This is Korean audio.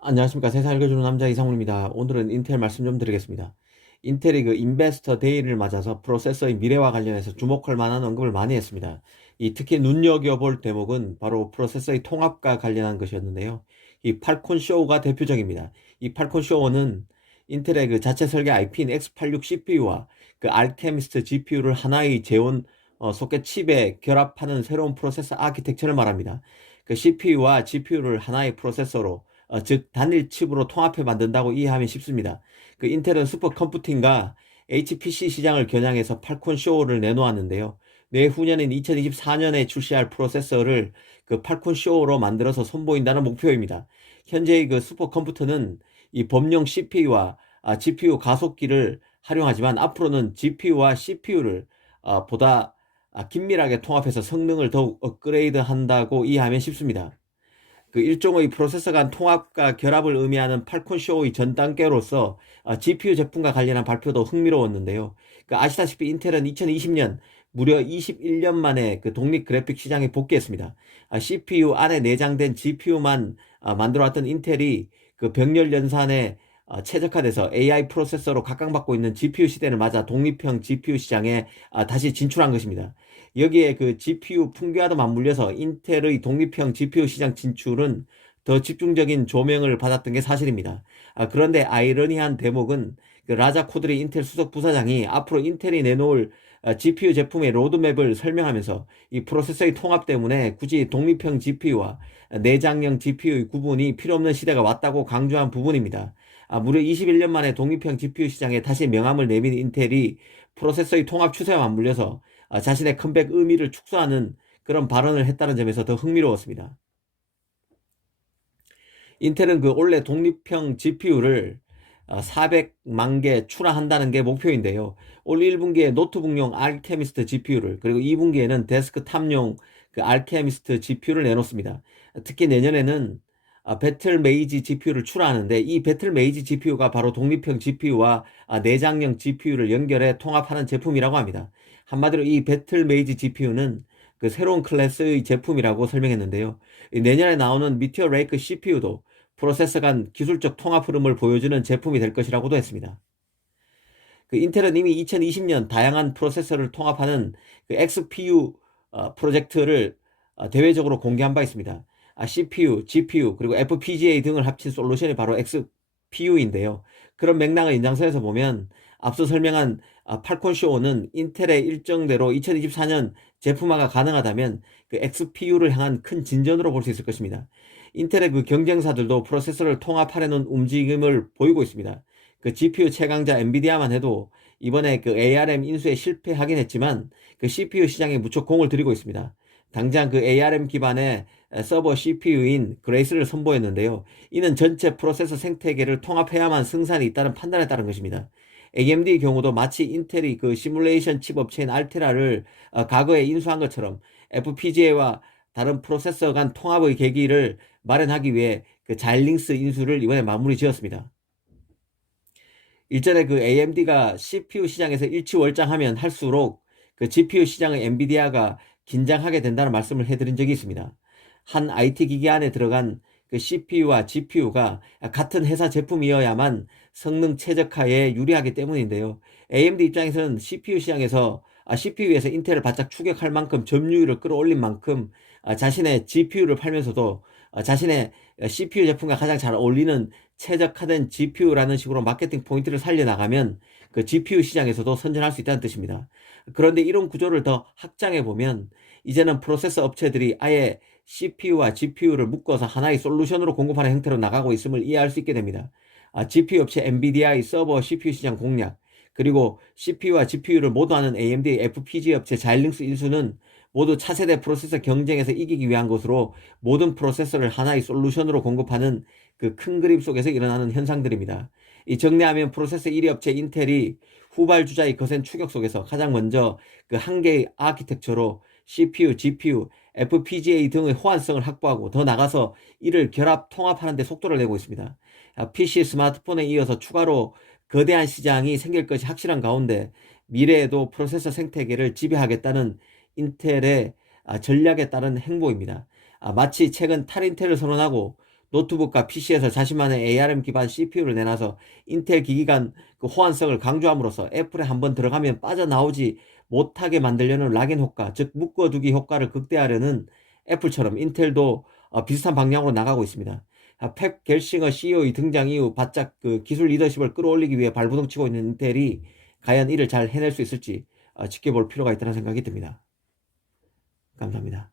안녕하십니까. 세상 읽어주는 남자 이상훈입니다. 오늘은 인텔 말씀 좀 드리겠습니다. 인텔이 인베스터 데이를 맞아서 프로세서의 미래와 관련해서 주목할 만한 언급을 많이 했습니다. 특히 눈여겨볼 대목은 바로 프로세서의 통합과 관련한 것이었는데요. 이 팔콘 쇼가 대표적입니다. 이 팔콘 쇼는 인텔의 자체 설계 IP인 X86 CPU와 알케미스트 GPU를 하나의 재원 소켓 칩에 결합하는 새로운 프로세서 아키텍처를 말합니다. CPU와 GPU를 하나의 프로세서로 즉 단일 칩으로 통합해 만든다고 이해하면 쉽습니다. 인텔은 슈퍼컴퓨팅과 HPC 시장을 겨냥해서 팔콘 쇼를 내놓았는데요. 내후년인 2024년에 출시할 프로세서를 팔콘 쇼로 만들어서 선보인다는 목표입니다. 현재 슈퍼컴퓨터는 이 범용 CPU와 GPU 가속기를 활용하지만 앞으로는 GPU와 CPU를 보다 긴밀하게 통합해서 성능을 더욱 업그레이드 한다고 이해하면 쉽습니다. 일종의 프로세서 간 통합과 결합을 의미하는 팔콘 쇼의 전 단계로서 GPU 제품과 관련한 발표도 흥미로웠는데요. 아시다시피 인텔은 2020년 무려 21년 만에 독립 그래픽 시장에 복귀했습니다. CPU 안에 내장된 GPU만 만들어왔던 인텔이 병렬 연산에 최적화돼서 AI 프로세서로 각광받고 있는 GPU 시대를 맞아 독립형 GPU 시장에 다시 진출한 것입니다. 여기에 GPU 풍기와도 맞물려서 인텔의 독립형 GPU 시장 진출은 더 집중적인 조명을 받았던 게 사실입니다. 그런데 아이러니한 대목은 라자 코드리 인텔 수석 부사장이 앞으로 인텔이 내놓을 GPU 제품의 로드맵을 설명하면서 이 프로세서의 통합 때문에 굳이 독립형 GPU와 내장형 GPU의 구분이 필요 없는 시대가 왔다고 강조한 부분입니다. 무려 21년 만에 독립형 GPU 시장에 다시 명함을 내민 인텔이 프로세서의 통합 추세와 맞물려서 자신의 컴백 의미를 축소하는 그런 발언을 했다는 점에서 더 흥미로웠습니다. 인텔은 올해 독립형 GPU를 400만 개 출하한다는 게 목표인데요. 올 1분기에 노트북용 알케미스트 GPU를 그리고 2분기에는 데스크탑용 알케미스트 GPU를 내놓습니다. 특히 내년에는 배틀 메이지 GPU를 출하하는데 이 배틀 메이지 GPU가 바로 독립형 GPU와 내장형 GPU를 연결해 통합하는 제품이라고 합니다. 한마디로 이 배틀 메이지 GPU는 새로운 클래스의 제품이라고 설명했는데요. 내년에 나오는 미티어 레이크 CPU도 프로세서 간 기술적 통합 흐름을 보여주는 제품이 될 것이라고도 했습니다. 인텔은 이미 2020년 다양한 프로세서를 통합하는 XPU 프로젝트를 대외적으로 공개한 바 있습니다. CPU, GPU, 그리고 FPGA 등을 합친 솔루션이 바로 XPU인데요. 그런 맥락을 연장선에서 보면 앞서 설명한 팔콘쇼는 인텔의 일정대로 2024년 제품화가 가능하다면 XPU를 향한 큰 진전으로 볼 수 있을 것입니다. 인텔의 경쟁사들도 프로세서를 통합하려는 움직임을 보이고 있습니다. GPU 최강자 엔비디아만 해도 이번에 ARM 인수에 실패하긴 했지만 CPU 시장에 무척 공을 들이고 있습니다. 당장 ARM 기반의 서버 CPU인 그레이스를 선보였는데요. 이는 전체 프로세서 생태계를 통합해야만 승산이 있다는 판단에 따른 것입니다. AMD의 경우도 마치 인텔이 시뮬레이션 칩 업체인 알테라를 과거에 인수한 것처럼 FPGA와 다른 프로세서 간 통합의 계기를 마련하기 위해 자일링스 인수를 이번에 마무리 지었습니다. 일전에 AMD가 CPU 시장에서 일치월장하면 할수록 GPU 시장의 엔비디아가 긴장하게 된다는 말씀을 해드린 적이 있습니다. 한 IT 기기 안에 들어간 CPU와 GPU가 같은 회사 제품이어야만 성능 최적화에 유리하기 때문인데요. AMD 입장에서는 CPU 시장에서 CPU에서 인텔을 바짝 추격할 만큼 점유율을 끌어올린 만큼 자신의 GPU를 팔면서도 자신의 CPU 제품과 가장 잘 어울리는 최적화된 GPU라는 식으로 마케팅 포인트를 살려나가면 GPU 시장에서도 선전할 수 있다는 뜻입니다. 그런데 이런 구조를 더 확장해 보면 이제는 프로세서 업체들이 아예 CPU와 GPU를 묶어서 하나의 솔루션으로 공급하는 형태로 나가고 있음을 이해할 수 있게 됩니다. GPU 업체 엔비디아의 서버 CPU 시장 공략, 그리고 CPU와 GPU를 모두 하는 AMD의 FPGA 업체 자일링스 인수는 모두 차세대 프로세서 경쟁에서 이기기 위한 것으로 모든 프로세서를 하나의 솔루션으로 공급하는 큰 그림 속에서 일어나는 현상들입니다. 정리하면 프로세서 1위 업체 인텔이 후발주자의 거센 추격 속에서 가장 먼저 한 개의 아키텍처로 CPU, GPU, FPGA 등의 호환성을 확보하고 더 나가서 이를 결합 통합하는 데 속도를 내고 있습니다. PC, 스마트폰에 이어서 추가로 거대한 시장이 생길 것이 확실한 가운데 미래에도 프로세서 생태계를 지배하겠다는 인텔의 전략에 따른 행보입니다. 마치 최근 탈인텔을 선언하고 노트북과 PC에서 자신만의 ARM 기반 CPU를 내놔서 인텔 기기 간 그 호환성을 강조함으로써 애플에 한번 들어가면 빠져나오지 못하게 만들려는 락인 효과, 즉 묶어두기 효과를 극대화하려는 애플처럼 인텔도 비슷한 방향으로 나가고 있습니다. 팹 겔싱어 CEO의 등장 이후 바짝 그 기술 리더십을 끌어올리기 위해 발버둥치고 있는 인텔이 과연 이를 잘 해낼 수 있을지 지켜볼 필요가 있다는 생각이 듭니다. 감사합니다.